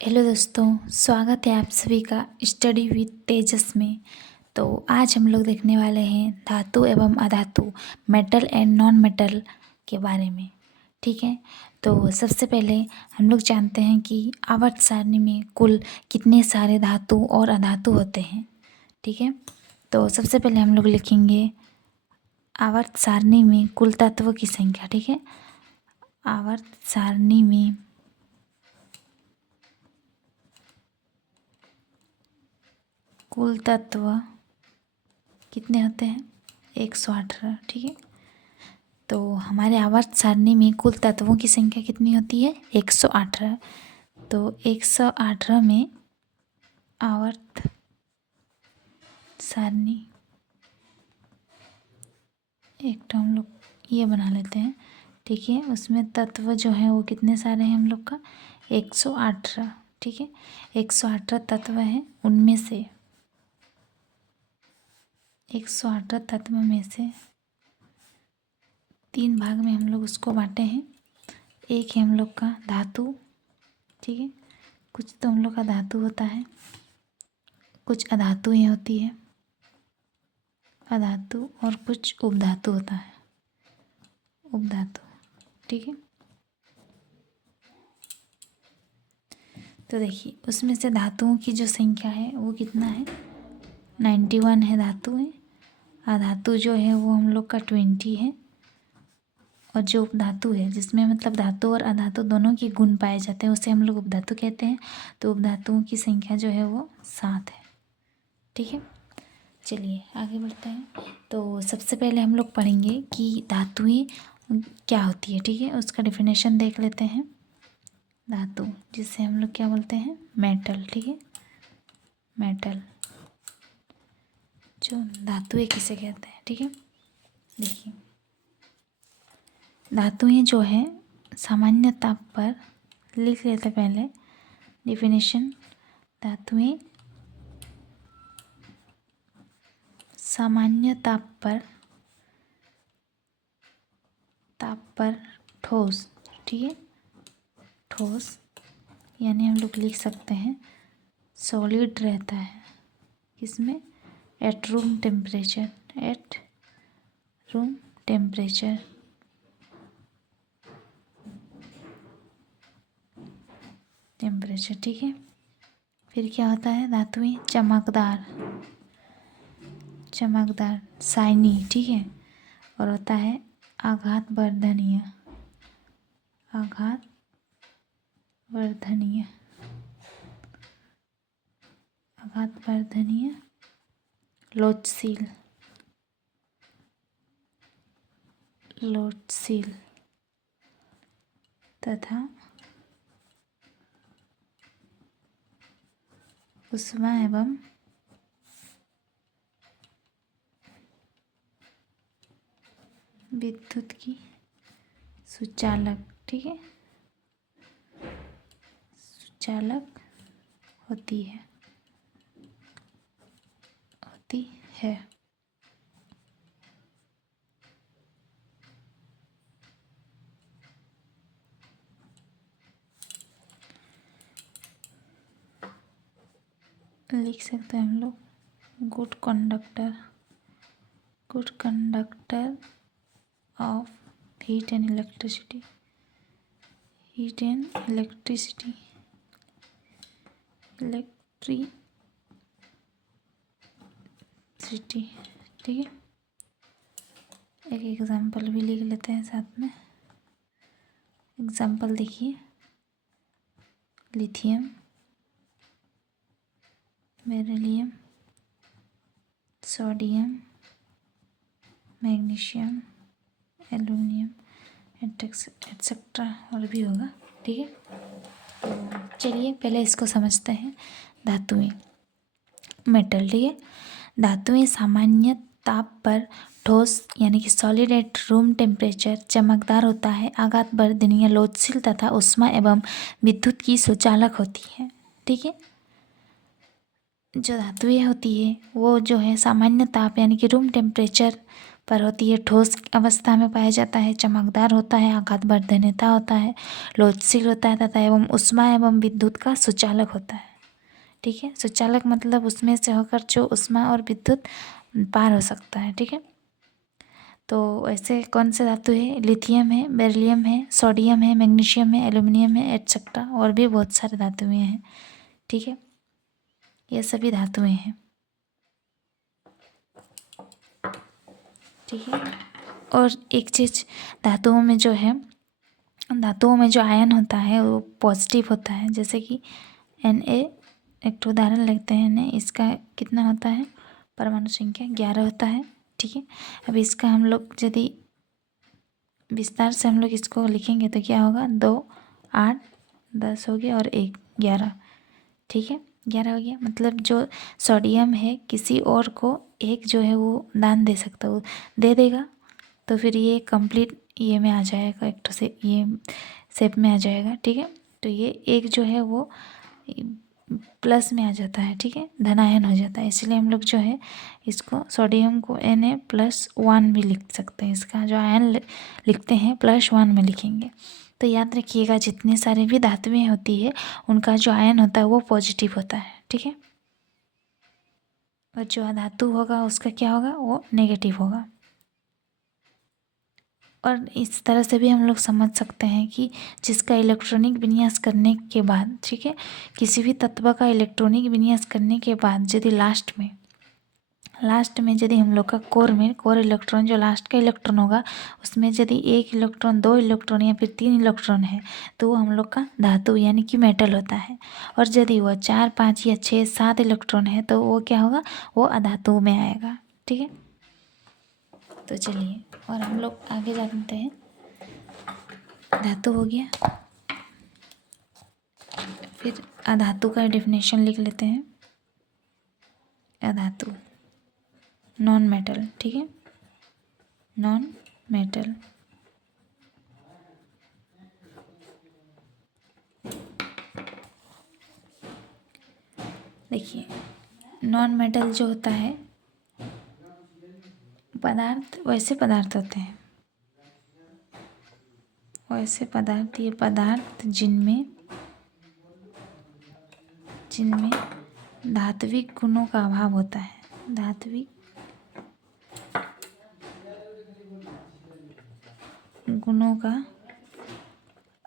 Hello दोस्तों, स्वागत है आप सभी का स्टडी विद तेजस में। तो आज हम लोग देखने वाले हैं धातु एवं अधातु, मेटल एंड नॉन मेटल के बारे में। ठीक है, तो सबसे पहले हम लोग जानते हैं कि आवर्त सारणी में कुल कितने सारे धातु और अधातु होते हैं। ठीक है, तो सबसे पहले हम लोग लिखेंगे आवर्त सारणी में कुल तत्वों की संख्या। ठीक है, आवर्त सारणी में कुल तत्व कितने होते हैं? 118। ठीक है, तो हमारे आवर्त सारणी में कुल तत्वों की संख्या कितनी होती है? 118। तो 118 में आवर्त सारणी, एक तो हम लोग ये बना लेते हैं। ठीक है, उसमें तत्व जो है वो कितने सारे हैं हम लोग का? 118। ठीक है, 118 तत्व हैं, उनमें से 118 तत्व में से 3 भाग में हम लोग उसको बांटे हैं। एक है हम लोग का धातु। ठीक है, कुछ तो हम लोग का धातु होता है, कुछ अधातुएँ होती है, अधातु, और कुछ उपधातु होता है, उपधातु। ठीक है, तो देखिए उसमें से धातुओं की जो संख्या है वो कितना है? 91 है धातु है। अधातु जो है वो हम लोग का 20 है, और जो उपधातु है जिसमें मतलब धातु और अधातु दोनों के गुण पाए जाते हैं उसे हम लोग उपधातु कहते हैं। तो उपधातुओं की संख्या जो है वो 7 है। ठीक है, चलिए आगे बढ़ते हैं। तो सबसे पहले हम लोग पढ़ेंगे कि धातुएं क्या होती है। ठीक है, उसका डिफिनेशन देख लेते हैं। धातु जिसे हम लोग क्या बोलते हैं? मेटल। ठीक है, मेटल, जो धातुएं किसे कहते हैं। ठीक है, देखिए धातुएं जो है सामान्य ताप पर, लिख लेते पहले डिफिनेशन। धातुएं सामान्य ताप पर ठोस। ठीक है, ठोस यानी हम लोग लिख सकते हैं सॉलिड रहता है। किसमें? At room temperature, at room temperature. ठीक है, फिर क्या होता है? धातुएं चमकदार, शाइनी। ठीक है, और होता है आघात वर्धनीय, लोचशील, तथा ऊष्मा एवं विद्युत की सुचालक। ठीक है, सुचालक होती है। लिख सकते हैं हम लोग good conductor of heat and electricity, ठीक है, एक एग्जाम्पल भी लिख लेते हैं साथ में। एग्जाम्पल देखिए, lithium, beryllium, sodium, magnesium, aluminium, etcetera, और भी होगा। ठीक है, तो चलिए पहले इसको समझते हैं। धातुएं, मेटल। ठीक है, धातुएं सामान्य ताप पर ठोस यानी कि सॉलिड एट रूम टेम्परेचर, चमकदार होता है, आघात वर्धनीय, लोचशील तथा ऊष्मा एवं विद्युत की सुचालक होती है। ठीक है, जो धातुएं होती है वो जो है सामान्य ताप यानी कि रूम टेम्परेचर पर होती है, ठोस अवस्था में पाया जाता है, चमकदार होता है, आघात वर्धनीयता होता है, लोचशील होता है तथा एवं ऊष्मा एवं विद्युत का सुचालक होता है। ठीक है, सुचालक मतलब उसमें से होकर जो ऊष्मा और विद्युत पार हो सकता है। ठीक है, तो ऐसे कौन से धातु है? लिथियम है, बेरिलियम है, सोडियम है, मैग्नीशियम है, एल्यूमिनियम है, एटसेट्रा, और भी बहुत सारे धातुएं हैं। ठीक है, ये सभी धातुएं हैं। ठीक है, और एक चीज़, धातुओं में जो है, धातुओं में जो आयन होता है वो पॉजिटिव होता है। जैसे कि Na, एक तो उदाहरण लेते हैं Na, इसका कितना होता है? परमाणु संख्या 11 होता है। ठीक है, अब इसका हम लोग यदि विस्तार से हम लोग इसको लिखेंगे तो क्या होगा? 2, 8, 10 हो गया और 1, 11। ठीक है, 11 हो गया। मतलब जो सोडियम है किसी और को एक जो है वो दान दे सकता है, वो दे देगा, तो फिर ये कंप्लीट ये में आ जाएगा, एक तो से ये शेप में आ जाएगा। ठीक है, तो ये एक जो है वो प्लस में आ जाता है। ठीक है, धनायन हो जाता है, इसलिए हम लोग जो है इसको सोडियम को Na+1 भी लिख सकते हैं। इसका जो आयन लिखते हैं +1 में लिखेंगे। तो याद रखिएगा, जितने सारे भी धातुएं होती है उनका जो आयन होता है वो पॉजिटिव होता है। ठीक है, और जो अधातु होगा उसका क्या होगा? वो नेगेटिव होगा। और इस तरह से भी हम लोग समझ सकते हैं कि जिसका इलेक्ट्रॉनिक विन्यास करने के बाद, ठीक है, किसी भी तत्व का इलेक्ट्रॉनिक विन्यास करने के बाद यदि लास्ट में यदि हम लोग का कोर इलेक्ट्रॉन, जो लास्ट का इलेक्ट्रॉन होगा उसमें यदि 1 इलेक्ट्रॉन, 2 इलेक्ट्रॉन या फिर 3 इलेक्ट्रॉन है तो वो हम लोग का धातु यानी कि मेटल होता है। और यदि वह 4, 5 या 6, 7 इलेक्ट्रॉन है तो वो क्या होगा? वो अधातु में आएगा। ठीक है, तो चलिए और हम लोग आगे जानते हैं। धातु हो गया, फिर अधातु का डेफिनेशन लिख लेते हैं। अधातु नॉन मेटल। ठीक है, नॉन मेटल। देखिए, नॉन मेटल जो होता है पदार्थ, वैसे पदार्थ होते हैं, वैसे पदार्थ, ये पदार्थ जिनमें धात्विक गुणों का अभाव होता है। धात्विक गुणों का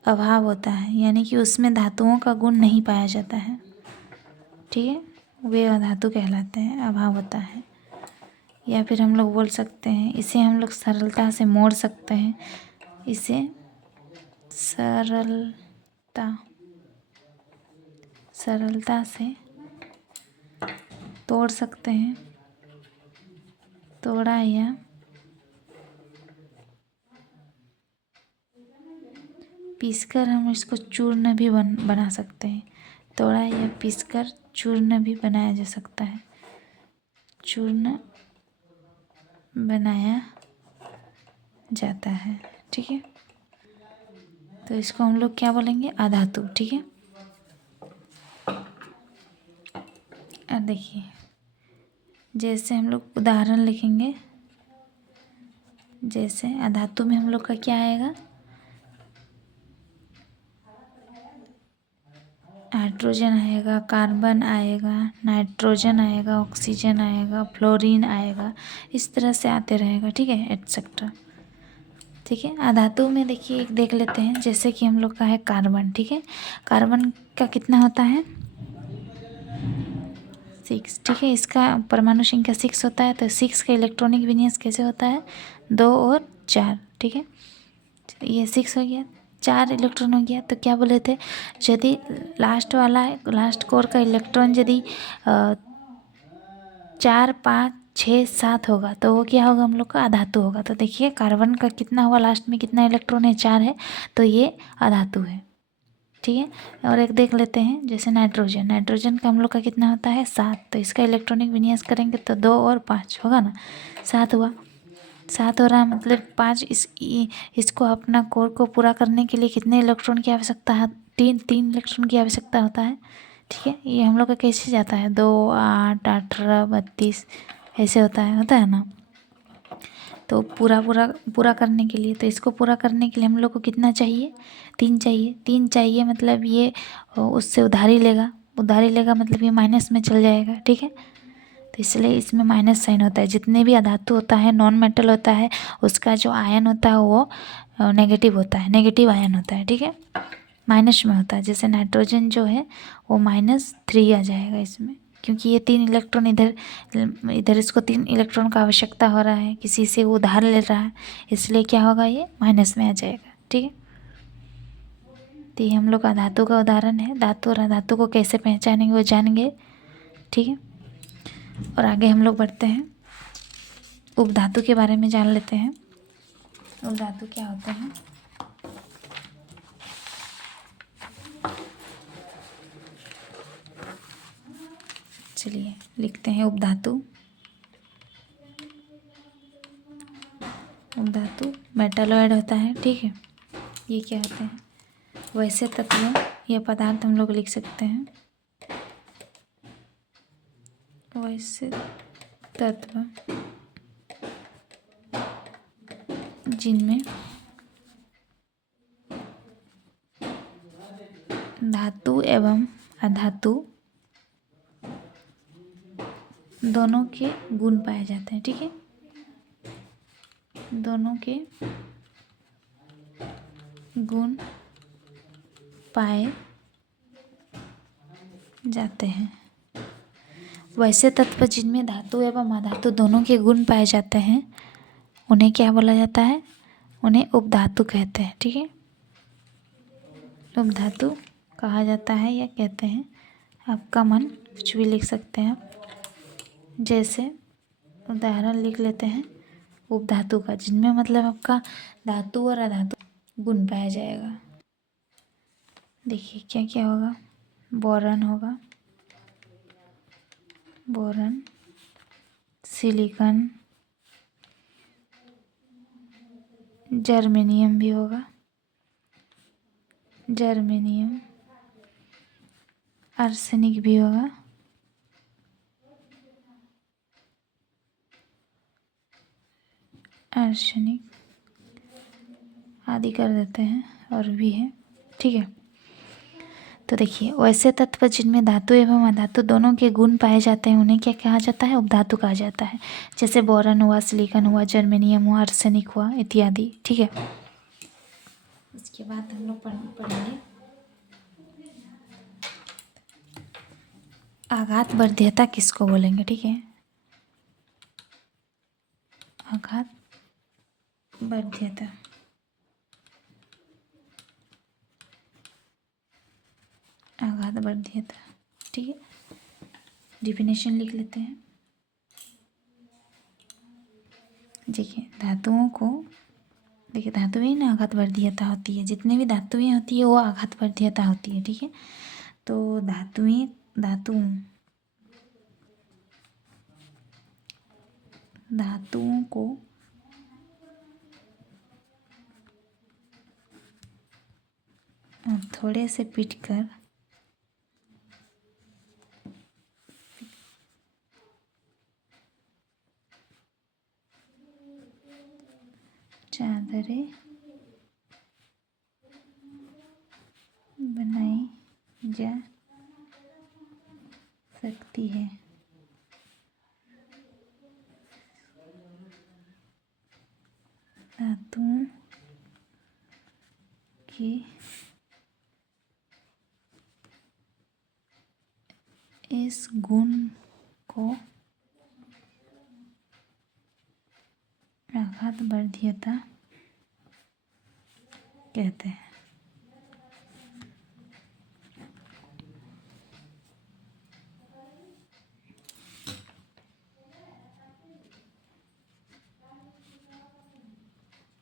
अभाव होता है, यानी कि उसमें धातुओं का गुण नहीं पाया जाता है। ठीक है, वे अधातु कहलाते हैं, अभाव होता है। या फिर हम लोग बोल सकते हैं, इसे हम लोग सरलता से मोड़ सकते हैं, इसे सरलता से तोड़ सकते हैं, तोड़ा या पीसकर हम इसको चूर्ण भी बना सकते हैं। तोड़ा या पीसकर चूर्ण भी बनाया जा सकता है, चूर्ण बनाया जाता है। ठीक है, तो इसको हम लोग क्या बोलेंगे? अधातु। ठीक है, अब देखिए, जैसे हम लोग उदाहरण लिखेंगे, जैसे अधातु में हम लोग का क्या आएगा? हाइड्रोजन आएगा, कार्बन आएगा, नाइट्रोजन आएगा, ऑक्सीजन आएगा, फ्लोरीन आएगा, इस तरह से आते रहेगा। ठीक है, एटसेट्रा। ठीक है, अधातु में देखिए एक देख लेते हैं, जैसे कि हम लोग का है कार्बन। ठीक है, कार्बन का कितना होता है? 6। ठीक है, इसका परमाणु संख्या 6 होता है, तो 6 का इलेक्ट्रॉनिक विन्यास कैसे होता है? 2 और 4। ठीक है, ये 6 हो गया, 4 इलेक्ट्रॉन हो गया। तो क्या बोले थे, यदि लास्ट कोर का इलेक्ट्रॉन यदि 4, 5, 6, 7 होगा तो वो क्या होगा? हम लोग का अधातु होगा। तो देखिए कार्बन का कितना हुआ? लास्ट में कितना इलेक्ट्रॉन है? 4 है, तो ये अधातु है। ठीक है, और एक देख लेते हैं, जैसे नाइट्रोजन का हम लोग का कितना होता है? 7। तो इसका इलेक्ट्रॉनिक विन्यास करेंगे तो 2 और 5 होगा ना, 7 हुआ। 7 हो रहा है, मतलब 5 इसको अपना कोर को पूरा करने के लिए कितने इलेक्ट्रॉन की आवश्यकता है? 3 इलेक्ट्रॉन की आवश्यकता होता है। ठीक है, ये हम लोग का कैसे जाता है? 2, 8, 18, 32 ऐसे होता है ना। तो पूरा करने के लिए, तो इसको पूरा करने के लिए हम लोग को कितना चाहिए, 3 चाहिए। 3 चाहिए मतलब ये उससे उधारी लेगा मतलब ये माइनस में चल जाएगा, ठीक है। तो इसलिए इसमें माइनस साइन होता है। जितने भी अधातु होता है, नॉन मेटल होता है, उसका जो आयन होता है वो नेगेटिव होता है, नेगेटिव आयन होता है, ठीक है, माइनस में होता है। जैसे नाइट्रोजन जो है वो -3 आ जाएगा इसमें, क्योंकि ये 3 इलेक्ट्रॉन इधर इसको 3 इलेक्ट्रॉन का आवश्यकता हो रहा है, किसी से वो उधार ले रहा है, इसलिए क्या होगा, ये माइनस में आ जाएगा, ठीक है। तो ये हम लोग का धातु का उदाहरण है। धातु और अधातु को कैसे पहचानेंगे वो जानेंगे, ठीक है। और आगे हम लोग बढ़ते हैं, उपधातु के बारे में जान लेते हैं। उपधातु क्या होते हैं। चलिए लिखते हैं उपधातु। उपधातु मेटालॉइड होता है, ठीक है। ये क्या होते हैं, वैसे तत्व या पदार्थ हम लोग लिख सकते हैं। वैसे तत्व जिनमें धातु एवं अधातु दोनों के गुण पाए जाते हैं, ठीक है। दोनों के गुण पाए जाते हैं। वैसे तत्व जिनमें धातु एवं अधातु दोनों के गुण पाए जाते हैं उन्हें क्या बोला जाता है, उन्हें उपधातु कहते हैं, ठीक है। उपधातु कहा जाता है या कहते हैं। आपका मन कुछ भी लिख सकते हैं आप। जैसे उदाहरण लिख लेते हैं उपधातु का, जिनमें मतलब आपका धातु और अधातु गुण पाया जाएगा। देखिए क्या क्या होगा, बोरॉन होगा, बोरॉन, सिलिकॉन, जर्मेनियम भी होगा, जर्मेनियम, आर्सेनिक भी होगा, आर्सेनिक आदि कर देते हैं, और भी है, ठीक है। तो देखिए वैसे तत्व जिनमें धातु एवं अधातु दोनों के गुण पाए जाते हैं उन्हें क्या कहा जाता है, उपधातु कहा जाता है। जैसे बोरॉन हुआ, सिलिकॉन हुआ, जर्मेनियम हुआ, आर्सेनिक हुआ इत्यादि, ठीक है। इसके बाद हम लोग पढ़ेंगे आघात वर्ध्यता किसको बोलेंगे, ठीक है। आघात वर्ध्यता, आघात वर्ध्यता, ठीक है। डिफिनेशन लिख लेते हैं। देखिए धातुओं को, देखिए धातुएं ना आघात वर्ध्यता होती है, जितने भी धातुएं होती है वो आघात वर्ध्यता होती है, ठीक है। तो धातुओं को थोड़े से पीटकर चादरें बनाई जा सकती है। धातुओं के इस गुण को आघात वर्ध्यता कहते हैं।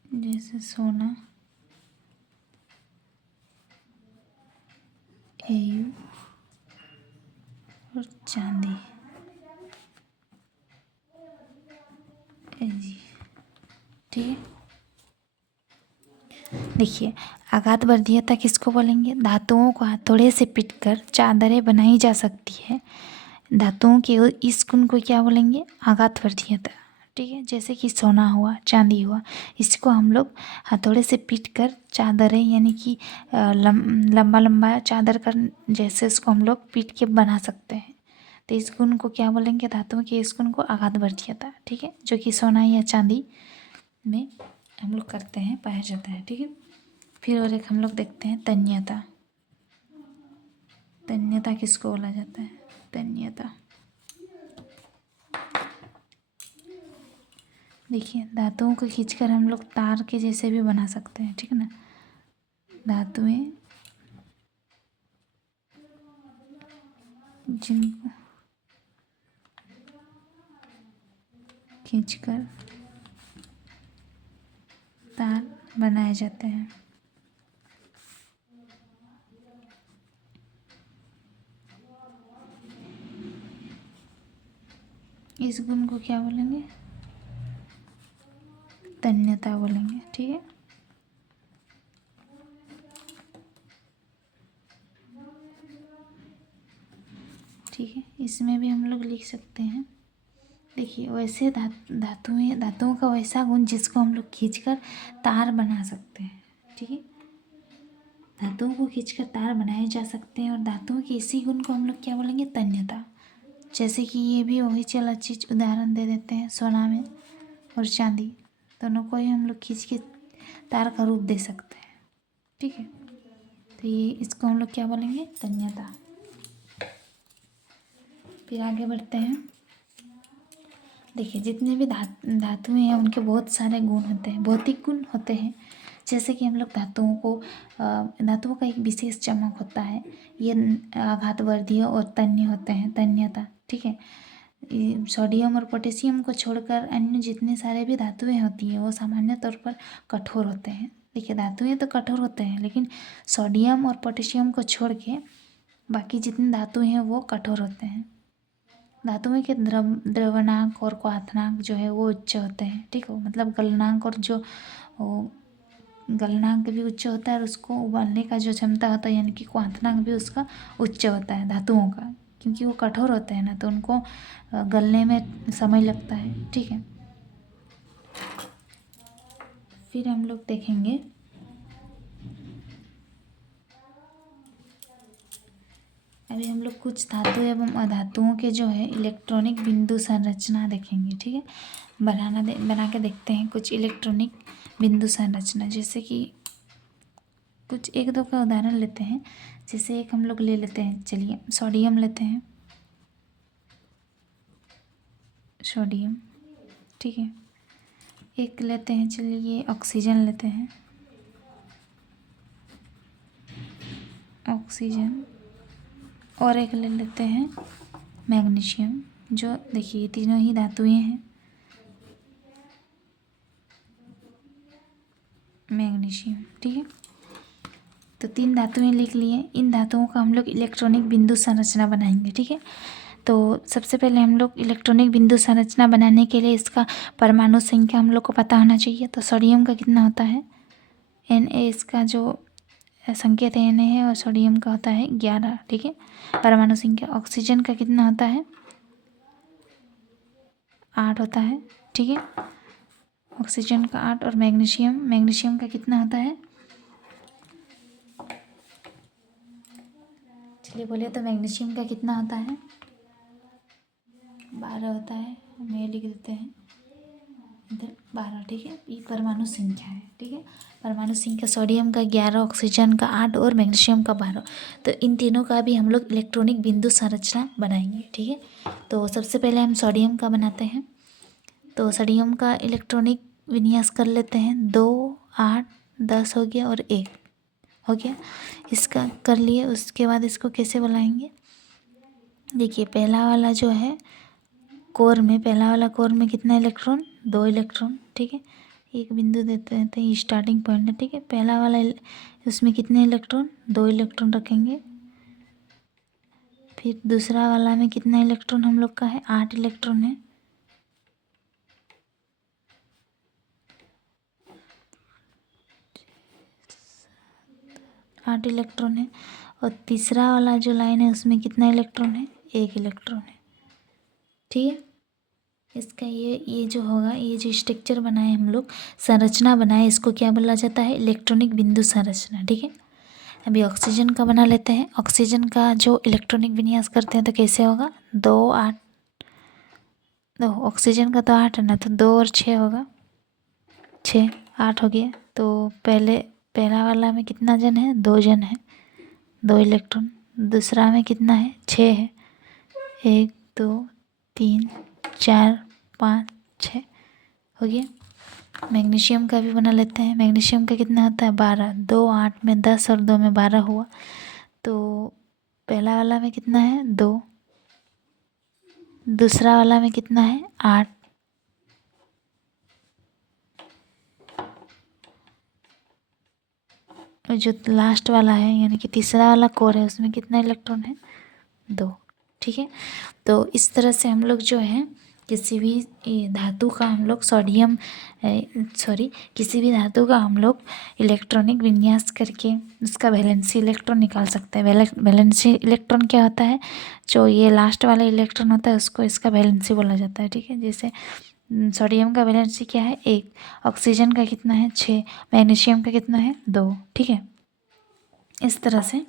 जैसे सोना, एयू और चांदी, जी, ठीक है। देखिए आघात वर्ध्यता किसको बोलेंगे, धातुओं को हथौड़े से पीटकर चादरें बनाई जा सकती है। धातुओं के इस गुण को क्या बोलेंगे, आघात वर्ध्यता, ठीक है। जैसे कि सोना हुआ, चांदी हुआ, इसको हम लोग हथौड़े से पीट कर चादरें यानी कि लंबा लंबा चादर कर जैसे इसको हम लोग पीट के बना सकते हैं। तो इस गुण को क्या बोलेंगे? धातुओं के इस गुण को आघातवर्तीयता, ठीक है, जो कि सोना या चांदी में हम लोग करते हैं, पाया जाता है, ठीक है। फिर और एक हम लोग देखते हैं तन्यता। तन्यता किसको बोला जाता है? तन्यता देखिए, धातुओं को खींचकर हम लोग तार के जैसे भी बना सकते हैं, ठीक है ना। धातुएं जिनको खींचकर तार बनाए जाते हैं। इस गुण को क्या बोलेंगे? तन्यता बोलेंगे, ठीक है। ठीक है, इसमें भी हम लोग लिख सकते हैं। देखिए, वैसे धातुओं का वैसा गुण जिसको हम लोग खींचकर तार बना सकते हैं, ठीक है। धातुओं को खींचकर तार बनाए जा सकते हैं और धातुओं के इसी गुण को हम लोग क्या बोलेंगे? तन्यता। जैसे कि ये भी वही चला चीज उदाहरण दे देते हैं, सोना में और चांदी दोनों को ही हम लोग खींच के तार का रूप दे सकते हैं, ठीक है। तो ये इसको हम लोग क्या बोलेंगे? तन्यता। फिर आगे बढ़ते हैं। देखिए, जितने भी धातुएं हैं उनके बहुत सारे गुण होते हैं, भौतिक गुण होते हैं। जैसे कि हम लोग धातुओं का एक विशेष चमक होता है, ये आघातवर्धीय और तन्य होते हैं, तन्यता, ठीक है। सोडियम और पोटेशियम को छोड़कर अन्य जितने सारे भी धातुएं होती हैं वो सामान्य तौर पर कठोर होते हैं। देखिए, धातुएं तो कठोर होते हैं, लेकिन सोडियम और पोटेशियम को छोड़ के बाकी जितने धातुएं हैं वो कठोर होते हैं। धातुओं के द्रवणांक और क्वाथनांक जो है वो उच्च होते हैं, ठीक है। मतलब गलनांक और जो गलनांक भी उच्च होता है और उसको उबालने का जो क्षमता होता है यानी कि क्वाथनांक भी उसका उच्च होता है धातुओं का, क्योंकि वो कठोर होते हैं ना, तो उनको गलने में समय लगता है, ठीक है। फिर हम लोग देखेंगे अभी हम लोग कुछ धातु एवं अधातुओं के जो है इलेक्ट्रॉनिक बिंदु संरचना देखेंगे, ठीक है। बना के देखते हैं कुछ इलेक्ट्रॉनिक बिंदु संरचना। जैसे कि कुछ एक दो का उदाहरण लेते हैं। जैसे एक हम लोग ले लेते हैं, चलिए सोडियम लेते हैं, सोडियम, ठीक है। एक लेते हैं, चलिए ऑक्सीजन लेते हैं, ऑक्सीजन। और एक ले लेते हैं मैग्नीशियम। जो देखिए तीनों ही धातुएं हैं, मैग्नीशियम, ठीक है। तो 3 धातुएं लिख लिए। इन धातुओं का हम लोग इलेक्ट्रॉनिक बिंदु संरचना बनाएंगे, ठीक है। तो सबसे पहले हम लोग इलेक्ट्रॉनिक बिंदु संरचना बनाने के लिए इसका परमाणु संख्या हम लोग को पता होना चाहिए। तो सोडियम का कितना होता है? Na, इसका जो संकेत है Na है और सोडियम का होता है 11, ठीक है, परमाणु संख्या। ऑक्सीजन का कितना होता है? 8 होता है, ठीक है, ऑक्सीजन का 8। और मैग्नीशियम का कितना होता है? चलिए बोलिए तो मैग्नीशियम का कितना होता है? 12 होता है। हम ये लिख देते हैं इधर 12, ठीक है। ये परमाणु संख्या है, ठीक है। परमाणु संख्या सोडियम का 11, ऑक्सीजन का 8 और मैग्नीशियम का 12। तो इन तीनों का भी हम लोग इलेक्ट्रॉनिक बिंदु संरचना बनाएंगे, ठीक है। तो सबसे पहले हम सोडियम का बनाते हैं। तो सोडियम का इलेक्ट्रॉनिक विन्यास कर लेते हैं। 2, 8, 10 हो गया और 1 हो गया। इसका कर लिए, उसके बाद इसको कैसे बनाएंगे? देखिए, पहला वाला कोर में कितना इलेक्ट्रॉन? 2 इलेक्ट्रॉन, ठीक है। एक बिंदु देते हैं, स्टार्टिंग पॉइंट है, ठीक है। पहला वाला उसमें कितने इलेक्ट्रॉन? 2 इलेक्ट्रॉन रखेंगे। फिर दूसरा वाला में कितना इलेक्ट्रॉन हम लोग का है? 8 इलेक्ट्रॉन है। आठ इलेक्ट्रॉन है। और तीसरा वाला जो लाइन है उसमें कितना इलेक्ट्रॉन है? 1 इलेक्ट्रॉन है, ठीक है। इसका ये जो होगा, ये जो स्ट्रक्चर बनाए हम लोग, संरचना बनाए, इसको क्या बोला जाता है? इलेक्ट्रॉनिक बिंदु संरचना। ठीक है, अभी ऑक्सीजन का बना लेते हैं। ऑक्सीजन का जो इलेक्ट्रॉनिक विन्यास करते हैं तो कैसे होगा? 2 8, दो ऑक्सीजन का तो 8 है ना, तो 2 और 6 होगा, 6 8 हो गया। तो पहला वाला में कितना जन है? 2 जन है, 2 इलेक्ट्रॉन। दूसरा में कितना है? 6 है, 1 2 3 4 5 6 हो गया। मैग्नीशियम का भी बना लेते हैं। मैग्नीशियम का कितना होता है? 12। 2 8 में 10 और 2 में 12 हुआ। तो पहला वाला में कितना है? 2, दूसरा वाला में कितना है? 8, और जो लास्ट वाला है यानी कि तीसरा वाला कोर है उसमें कितना इलेक्ट्रॉन है? 2। ठीक है, तो इस तरह से हम लोग जो है किसी भी धातु का हम लोग किसी भी धातु का हम लोग इलेक्ट्रॉनिक विन्यास करके उसका वैलेंसी इलेक्ट्रॉन निकाल सकते हैं। वैलेंसी इलेक्ट्रॉन क्या होता है? जो ये लास्ट वाला इलेक्ट्रॉन होता है उसको इसका वैलेंसी बोला जाता है। ठीक है, जैसे सोडियम का वैलेंसी क्या है? 1, ऑक्सीजन का कितना है? 6, मैग्नीशियम का कितना है? 2। ठीक है, इस तरह से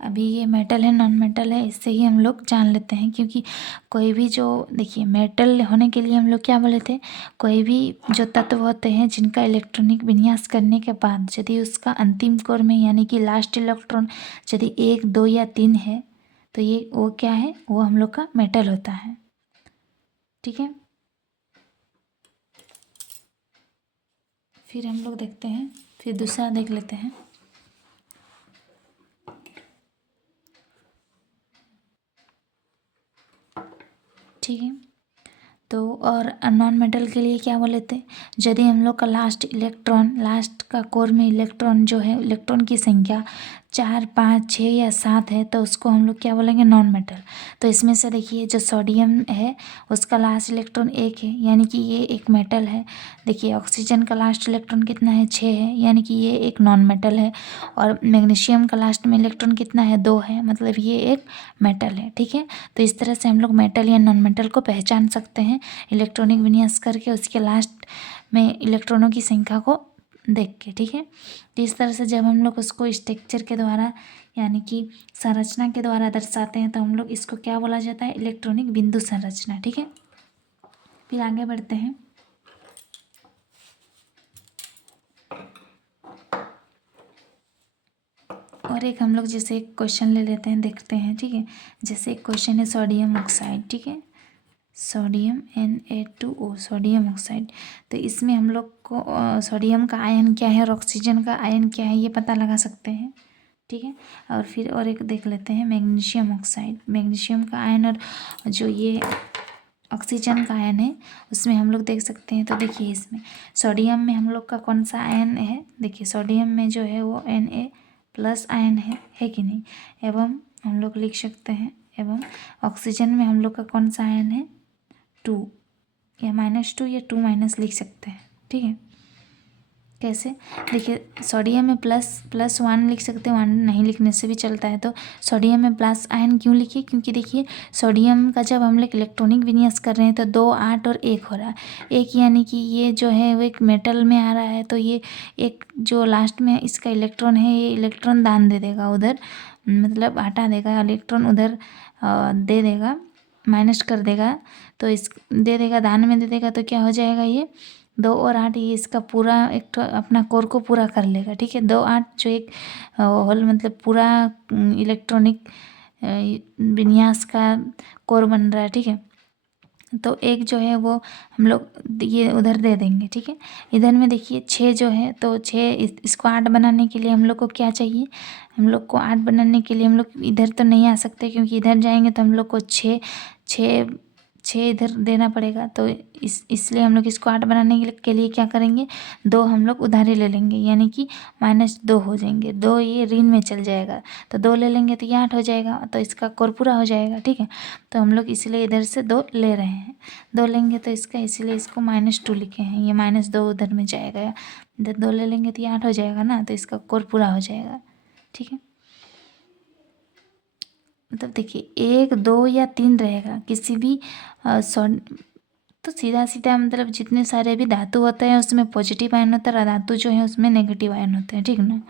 अभी ये मेटल है नॉन मेटल है इससे ही हम लोग जान लेते हैं, क्योंकि कोई भी जो देखिए मेटल होने के लिए हम लोग क्या बोले थे? कोई भी जो तत्व होते हैं जिनका इलेक्ट्रॉनिक विन्यास करने के बाद यदि उसका अंतिम कोर में यानी कि लास्ट इलेक्ट्रॉन यदि 1 2 या 3 है तो ये वो क्या है? वो हम लोग का मेटल होता है। ठीक है, फिर हम लोग देखते हैं, फिर दूसरा देख लेते हैं। ठीक है, तो और नॉन मेटल के लिए क्या बोले थे? यदि हम लोग का लास्ट का कोर में इलेक्ट्रॉन जो है, इलेक्ट्रॉन की संख्या 4 5 6 या 7 है तो उसको हम लोग क्या बोलेंगे? Non metal. तो इसमें से देखिए जो सोडियम है उसका लास्ट इलेक्ट्रॉन 1 है यानी कि ये एक मेटल है। देखिए ऑक्सीजन का लास्ट इलेक्ट्रॉन कितना है? 6 है यानी कि ये एक नॉन मेटल है। और मैग्नीशियम का लास्ट में इलेक्ट्रॉन कितना है? 2 है, मतलब ये एक मेटल है। ठीक है, तो इस तरह से हम लोग मेटल या नॉन मेटल को पहचान सकते हैं इलेक्ट्रॉनिक विन्यास करके उसके लास्ट में इलेक्ट्रॉनों की संख्या को देख के। ठीक है, तो इस तरह से जब हम लोग उसको स्ट्रक्चर के द्वारा यानी कि संरचना के द्वारा दर्शाते हैं तो हम लोग इसको क्या बोला जाता है? इलेक्ट्रॉनिक बिंदु संरचना। ठीक है, फिर आगे बढ़ते हैं। और एक हम लोग जैसे एक क्वेश्चन ले लेते हैं, देखते हैं। ठीक है, जैसे एक क्वेश्चन है सोडियम ऑक्साइड। ठीक है, सोडियम Na2O सोडियम ऑक्साइड। तो इसमें हम लोग को सोडियम का आयन क्या है और ऑक्सीजन का आयन क्या है ये पता लगा सकते हैं। ठीक है, और फिर और एक देख लेते हैं मैग्नीशियम ऑक्साइड। मैग्नीशियम का आयन और जो ये ऑक्सीजन का आयन है उसमें हम लोग देख सकते हैं। तो देखिए इसमें सोडियम में हम लोग का कौन सा आयन है? देखिए सोडियम में जो है वो Na+ आयन है कि नहीं? एवं हम लोग लिख सकते हैं एवं ऑक्सीजन में हम लोग का कौन सा आयन है? 2 या -2 या 2- लिख सकते हैं। ठीक है, कैसे? देखिए सोडियम में +1 लिख सकते हैं, 1 नहीं लिखने से भी चलता है। तो सोडियम में प्लस आयन क्यों लिखिए? क्योंकि देखिए सोडियम का जब हम लोग इलेक्ट्रॉनिक विन्यास कर रहे हैं तो 2 8 और 1 हो रहा है। 1 यानी कि ये जो है वो एक मेटल में आ रहा है, तो ये एक जो लास्ट में इसका इलेक्ट्रॉन है ये इलेक्ट्रॉन दान दे देगा उधर, मतलब हटा देगा इलेक्ट्रॉन उधर, दे देगा, माइनस कर देगा। तो इस दे देगा, दान में दे देगा, तो क्या हो जाएगा? ये 2 और 8 ये इसका पूरा एक तो अपना कोर को पूरा कर लेगा। ठीक है, 2 8 जो एक होल मतलब पूरा इलेक्ट्रॉनिक विन्यास का कोर बन रहा है। ठीक है, तो एक जो है वो हम लोग ये उधर दे देंगे। ठीक है, इधर में देखिए 6 जो है, तो 6 इसको 8 बनाने के लिए हम लोग को क्या चाहिए? हम लोग को 8 बनाने के लिए हम लोग इधर तो नहीं आ सकते, क्योंकि इधर जाएंगे तो हम लोग को 6 6 6 इधर देना पड़ेगा। तो इसलिए हम लोग इसको 8 बनाने के लिए क्या करेंगे? 2 हम लोग उधारी ले लेंगे यानी कि -2 हो जाएंगे। 2 ये ऋण में चल जाएगा, तो 2 ले लेंगे तो ये 8 हो जाएगा, तो इसका कोर पूरा हो जाएगा। ठीक है, तो हम लोग इसलिए इधर से 2 ले रहे हैं। 2 लेंगे तो इसका इसलिए इसको -2 लिखे हैं, ये -2 उधर में जाएगा। इधर 2 ले लेंगे तो ये 8 हो जाएगा ना, तो इसका कोर पूरा हो जाएगा। ठीक है, मतलब देखिए 1 2 या 3 रहेगा, किसी भी तो सीधा सीधा मतलब जितने सारे भी धातु होते हैं उसमें पॉजिटिव आयन होता है और धातु जो है उसमें नेगेटिव आयन होते हैं, ठीक ना।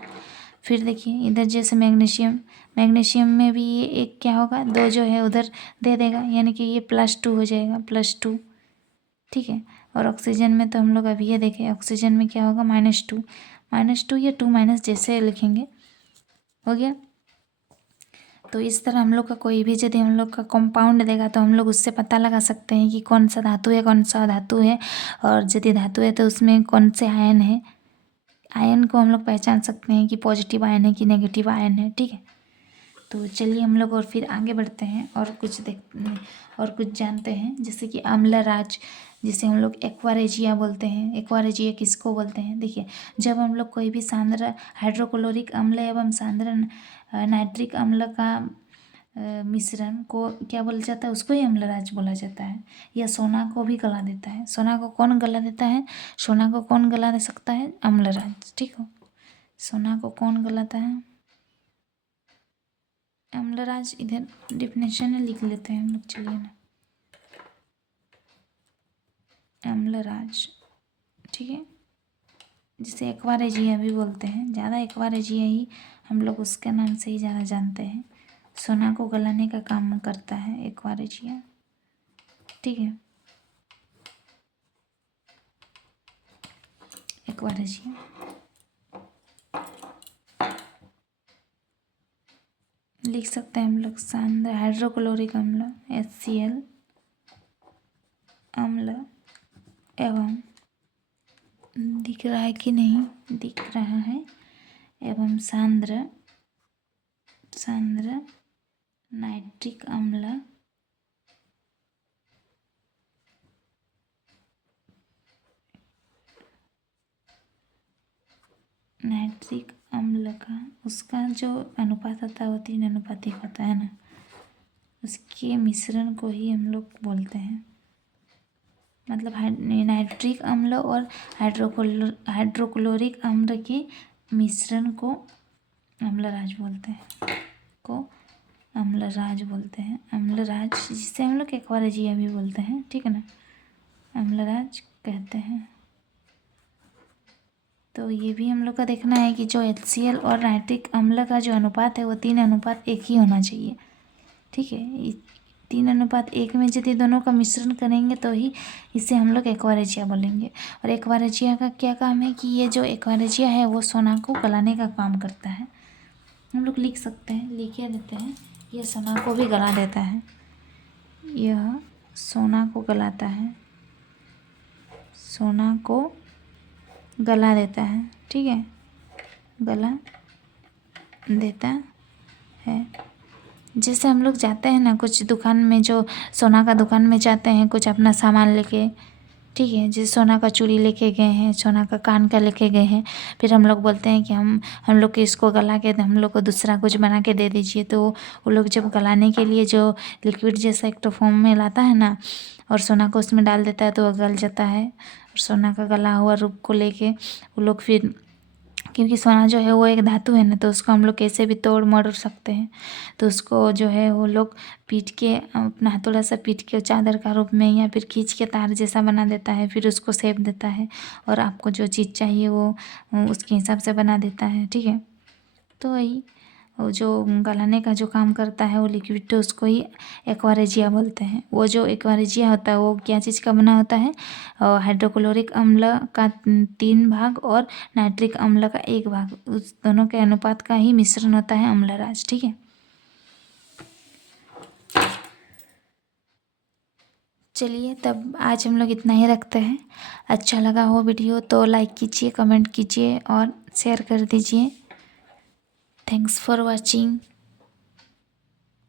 फिर देखिए इधर जैसे मैग्नीशियम में भी ये एक क्या होगा, 2 जो है उधर दे देगा, यानी कि ये +2 हो जाएगा, +2, ठीक है। और ऑक्सीजन में तो हम लोग अभी ये देखें, ऑक्सीजन में क्या होगा, -2 या 2- जैसे लिखेंगे, हो गया। तो इस तरह हम लोग का कोई भी यदि हम लोग का कंपाउंड देगा तो हम लोग उससे पता लगा सकते हैं कि कौन सा धातु है, कौन सा धातु है, और यदि धातु है तो उसमें कौन से आयन है। आयन को हम लोग पहचान सकते हैं कि पॉजिटिव आयन है कि नेगेटिव आयन है, ठीक है। तो चलिए हम लोग और फिर आगे बढ़ते हैं और कुछ जानते हैं, जैसे कि अम्लराज, जिसे हम लोग एक्वारेजिया बोलते हैं। एक्वारेजिया किसको बोलते हैं, देखिए जब हम लोग कोई भी सांद्र हाइड्रोक्लोरिक अम्ल एवं सांद्र नाइट्रिक अम्ल का मिश्रण को क्या बोला जाता है, उसको ही अम्लराज बोला जाता है। यह सोना को भी गला देता है। सोना को कौन गला देता है, सोना को कौन गला दे सकता है, अम्लराज, ठीक हो। सोना को कौन गलाता है, अम्लराज। इधर डिफिनेशन है, लिख लेते हैं हम लोग, चलिए ना, अम्लराज, ठीक है। जिसे एक्वारेजिया भी बोलते हैं, ज़्यादा एक्वारेजिया ही हम लोग उसके नाम से ही ज़्यादा जानते हैं। सोना को गलाने का काम करता है एक्वारेजिया, ठीक है, एक्वारेजिया। लिख सकते हैं हम लोग सांद्र हाइड्रोक्लोरिक अम्ल HCl अम्ल एवं, दिख रहा है कि नहीं, दिख रहा है, एवं सांद्र नाइट्रिक अम्ल नाइट्रिक अम्ल का उसका जो अनुपात होता है वो 3 अनुपातिक होता है ना, उसके मिश्रण को ही हम लोग बोलते हैं। मतलब नाइट्रिक अम्ल और हाइड्रोक्लोरिक अम्ल के मिश्रण को अम्लराज बोलते हैं, अम्लराज, जिसे हम लोग एक्वारेजिया भी बोलते हैं, ठीक है ना, अम्लराज कहते हैं। तो ये भी हम लोग का देखना है कि जो HCl और नाइट्रिक अम्ल का जो अनुपात है वो 3:1 ही होना चाहिए, ठीक है। 3:1 में यदि दोनों का मिश्रण करेंगे तो ही इसे हम लोग एक्वारेजिया बोलेंगे। और एक्वारेजिया का क्या काम है कि ये जो एक्वारेजिया है वो सोना को गलाने का काम करता है। हम लोग लिख सकते हैं, लिखे देते हैं, यह सोना को भी गला देता है, यह सोना को गलाता है, सोना को गला देता है, ठीक है, गला देता है। जैसे हम लोग जाते हैं ना कुछ दुकान में, जो सोना का दुकान में जाते हैं कुछ अपना सामान लेके, ठीक है, जैसे सोना का चूड़ी लेके गए हैं, सोना का कान का लेके गए हैं, फिर हम लोग बोलते हैं कि हम लोग के इसको गला के हम लोग को दूसरा कुछ बना के दे दीजिए। तो वो लोग जब गलाने के लिए जो लिक्विड जैसा एक फॉर्म में लाता है ना और सोना को उसमें डाल देता है तो वो गल जाता है। और सोना का गला हुआ रूप को लेके वो लोग फिर, क्योंकि सोना जो है वो एक धातु है ना, तो उसको हम लोग कैसे भी तोड़ मरोड़ सकते हैं। तो उसको जो है वो लोग पीट के अपना हथौड़ा सा पीट के चादर का रूप में या फिर खींच के तार जैसा बना देता है, फिर उसको शेप देता है और आपको जो चीज़ चाहिए वो उसके हिसाब से बना देता है, ठीक है। तो वही वो जो गलाने का जो काम करता है वो लिक्विड, तो उसको ही एक्वारेजिया बोलते हैं। वो जो एक्वारेजिया होता है वो क्या चीज़ का बना होता है, हाइड्रोक्लोरिक अम्ल का 3 भाग और नाइट्रिक अम्ल का 1 भाग, उस दोनों के अनुपात का ही मिश्रण होता है अम्लराज, ठीक है। चलिए तब आज हम लोग इतना ही रखते हैं। अच्छा लगा हो वीडियो तो लाइक कीजिए, कमेंट कीजिए और शेयर कर दीजिए। Thanks for watching.